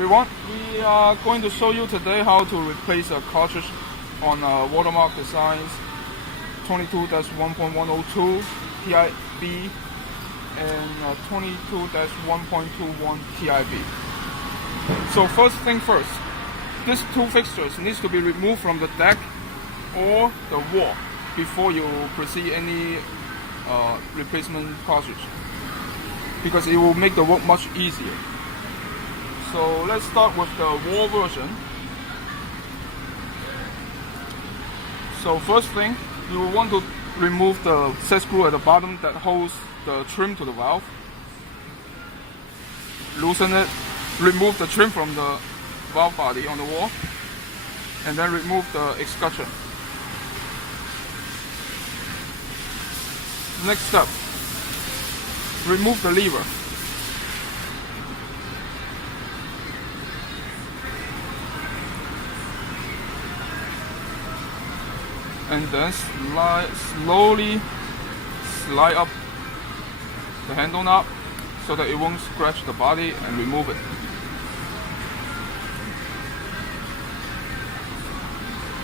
everyone, we are going to show you today how to replace a cartridge on Watermark Designs 22-1.102 TIB and 22-1.21 TIB. So first thing first, these two fixtures needs to be removed from the deck or the wall before you proceed any replacement cartridge, because it will make the work much easier. So let's start with the wall version. So first thing, you will want to remove the set screw at the bottom that holds the trim to the valve. Loosen it, remove the trim from the valve body on the wall, and then remove the escutcheon. Next step, remove the lever. And then slowly slide up the handle knob so that it won't scratch the body, and remove it.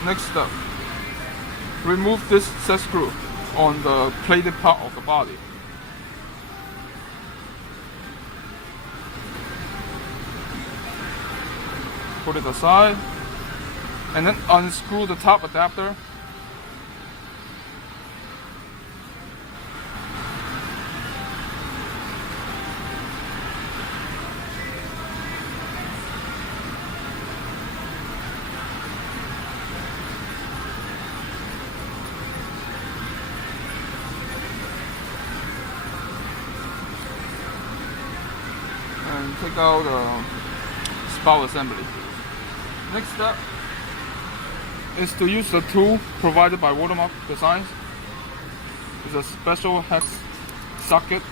Next step, remove this set screw on the plated part of the body. Put it aside, and then unscrew the top adapter. And take out the spout assembly. Next step is to use the tool provided by Watermark Designs. It's a special hex socket.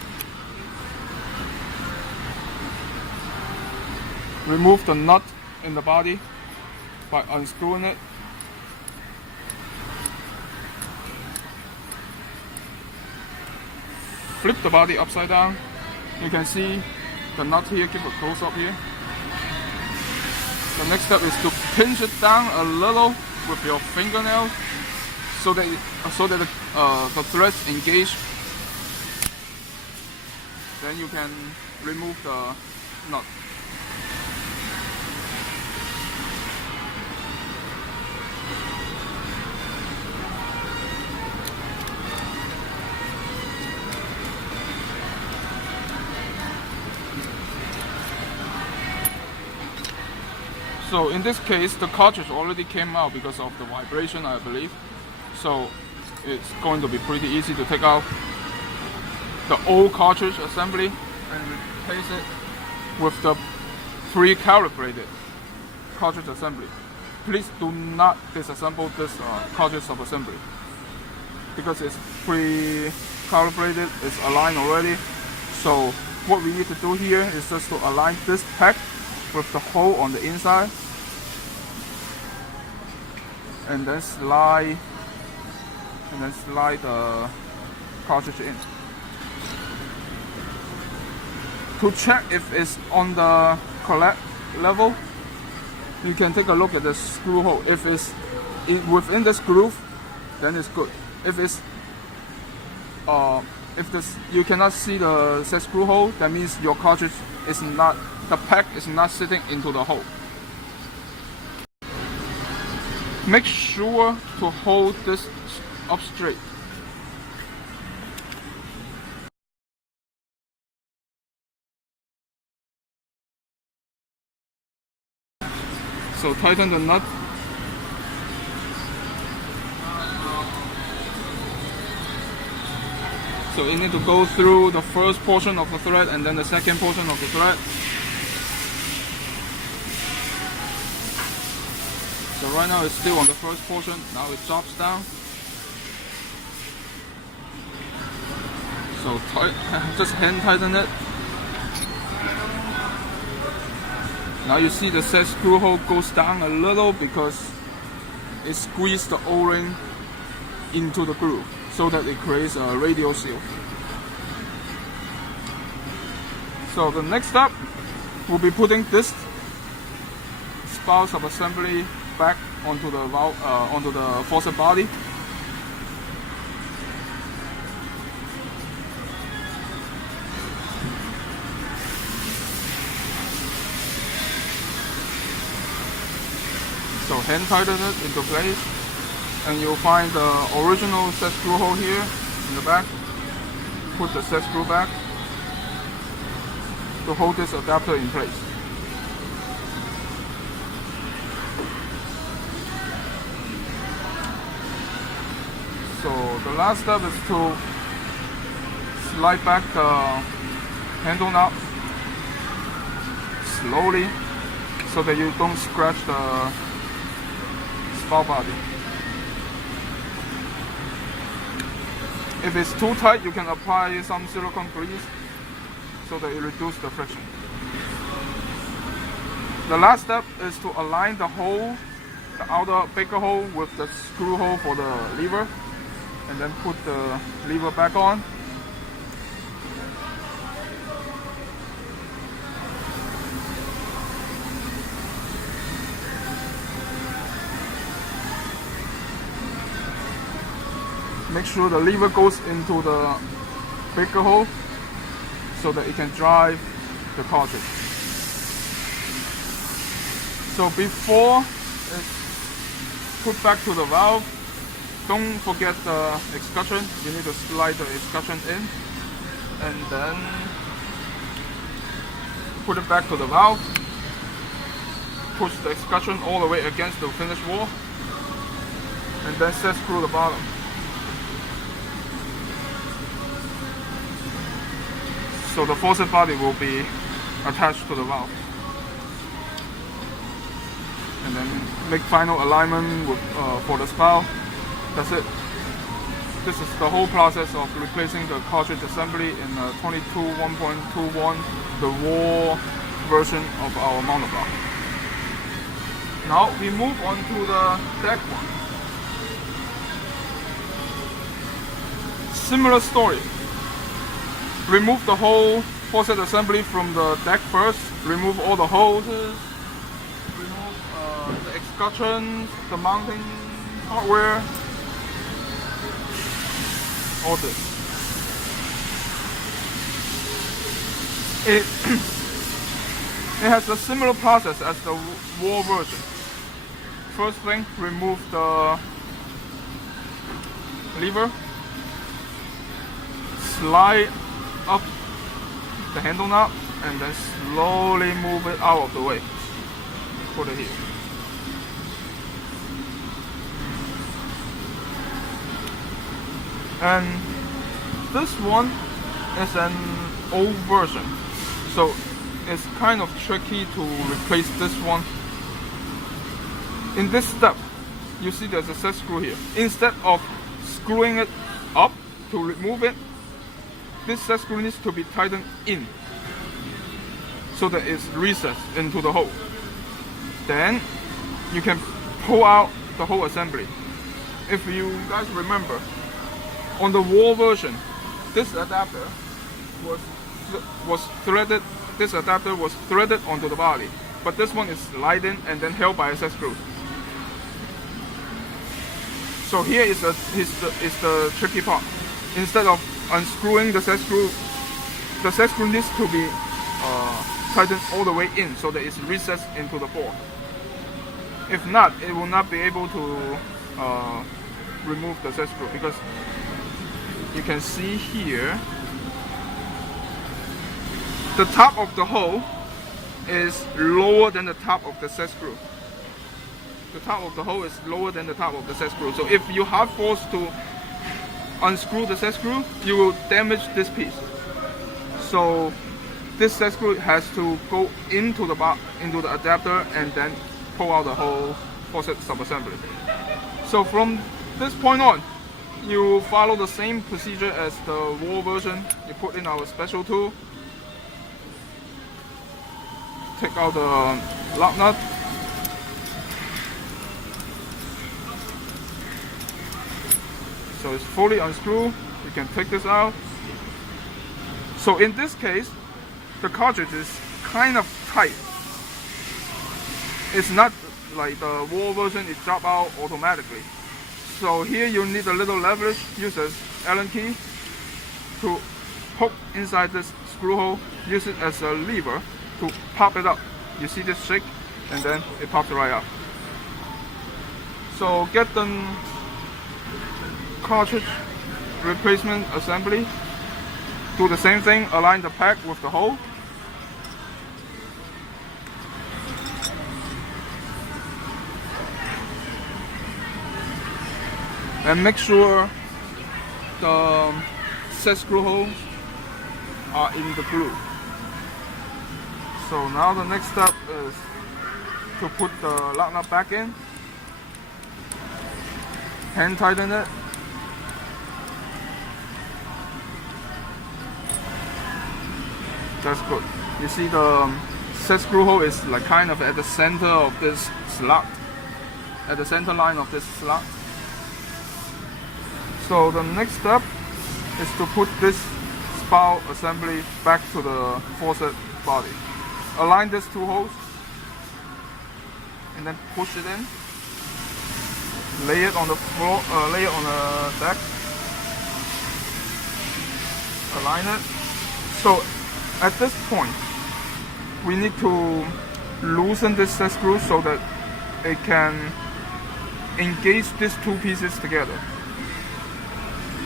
Remove the nut in the body by unscrewing it. Flip the body upside down. You can see the nut here. Give a close up here. The next step is to pinch it down a little with your fingernail so that the threads engage. Then you can remove the nut. So in this case, the cartridge already came out because of the vibration, I believe. So it's going to be pretty easy to take out the old cartridge assembly and replace it with the pre-calibrated cartridge assembly. Please do not disassemble this cartridge subassembly, because it's pre-calibrated, it's aligned already. So what we need to do here is just to align this pack with the hole on the inside, and then slide the cartridge in. To check if it's on the correct level, you can take a look at the screw hole. If it's within this groove, then it's good. If you cannot see the set screw hole, that means your cartridge is not, the pack is not sitting into the hole. Make sure to hold this up straight. So tighten the nut. So you need to go through the first portion of the thread and then the second portion of the thread. So right now it's still on the first portion, now it drops down. So just hand tighten it. Now you see the set screw hole goes down a little because it squeezed the O-ring into the groove so that it creates a radial seal. So the next step will be putting this spout subassembly back onto the valve, onto the faucet body. So hand tighten it into place, and you'll find the original set screw hole here in the back. Put the set screw back to hold this adapter in place. So the last step is to slide back the handle knob slowly so that you don't scratch the spout body. If it's too tight, you can apply some silicone grease so that it reduces the friction. The last step is to align the hole, the outer baker hole, with the screw hole for the lever, and then put the lever back on. Make sure the lever goes into the baker hole so that it can drive the cartridge. So before it's put back to the valve, don't forget the escutcheon. You need to slide the escutcheon in and then put it back to the valve. Push the escutcheon all the way against the finish wall and then set screw the bottom. So the faucet body will be attached to the valve. And then make final alignment with, for the spout. That's it. This is the whole process of replacing the cartridge assembly in 22 1.21, the raw version of our monoblock. Now we move on to the deck one. Similar story. Remove the whole faucet assembly from the deck first. Remove all the hoses. Remove the escutcheons, the mounting hardware. All this. It has a similar process as the raw version. First thing, remove the lever. Slide up the handle knob and then slowly move it out of the way. Put it here. And this one is an old version, so it's kind of tricky to replace this one. In this step, you see there's a set screw here. Instead of screwing it up to remove it, this set screw needs to be tightened in so that it's recessed into the hole. Then you can pull out the whole assembly. If you guys remember, on the raw version, this adapter was threaded. This adapter was threaded onto the body, but this one is sliding and then held by a set screw. So here is the tricky part. Instead of unscrewing the set screw needs to be tightened all the way in so that it's recessed into the bore. If not, it will not be able to remove the set screw, because you can see here the top of the hole is lower than the top of the set screw. The top of the hole is lower than the top of the set screw. So if you hard force to unscrew the set screw, you will damage this piece. So this set screw has to go into the adapter and then pull out the whole faucet subassembly. So from this point on, you follow the same procedure as the raw version. You put in our special tool, take out the lock nut, so it's fully unscrewed. You can take this out. So in this case, the cartridge is kind of tight. it's not like the wall version, it drop out automatically. So here you need a little leverage, use an Allen key to poke inside this screw hole, use it as a lever to pop it up. You see this shake, and then it pops right up. So get the cartridge replacement assembly. Do the same thing, align the pack with the hole. And make sure the set screw holes are in the groove. So now the next step is to put the lock nut back in, hand tighten it, that's good. You see the set screw hole is like kind of at the center of this slot, at the center line of this slot. So the next step is to put this spout assembly back to the faucet body. Align these two holes and then push it in. Lay it on the floor, lay it on the deck. Align it. So at this point, we need to loosen this set screw so that it can engage these two pieces together.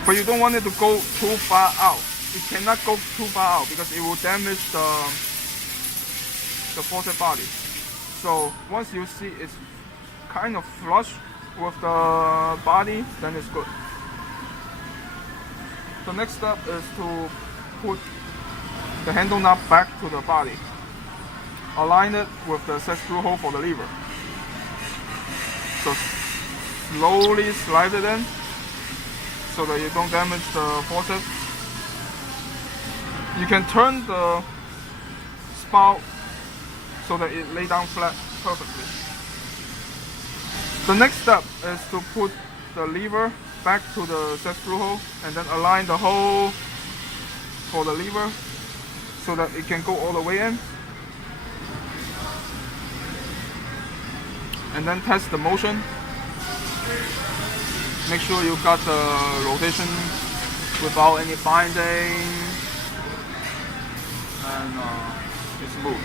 But you don't want it to go too far out. It cannot go too far out because it will damage the faucet body. So once you see it's kind of flush with the body, then it's good. The next step is to put the handle knob back to the body. Align it with the set screw hole for the lever. So slowly slide it in so that you don't damage the faucet. You can turn the spout so that it lay down flat perfectly. The next step is to put the lever back to the set screw hole and then align the hole for the lever so that it can go all the way in. And then test the motion. Make sure you got the rotation without any binding, and it's smooth.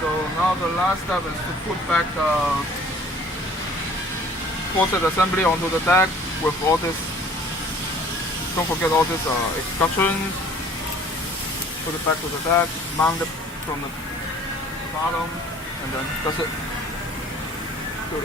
So now the last step is to put back the faucet assembly onto the deck with all this. Don't forget all these excursions. Put it back to the deck, mount it from the bottom, and then that's it. Good.